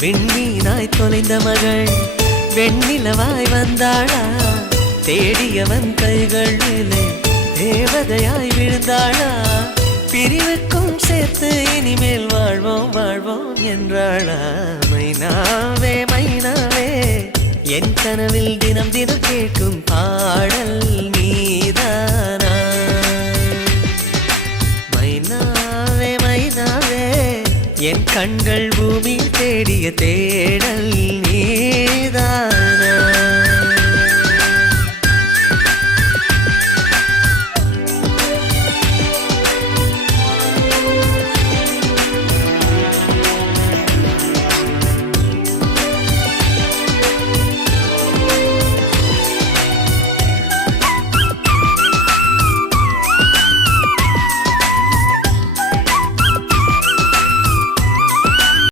விண்மீனாய் தொலைந்த மகள் வெண்ணிலவாய் வந்தாளா தேடியவன் கைகள் மேலே தேவதையாய் விழுந்தாளா பிரிவுக்கும் சேர்த்து இனிமேல் வாழ்வோம் வாழ்வோம் என்றாளா மைனாவே மைனாவே என் கனவில் தினம் தினம் கேட்கும் பாடல் நீதானா மைனாவே மைனாவே என் கண்கள் பூமி தேடிய தேடல் நீதானா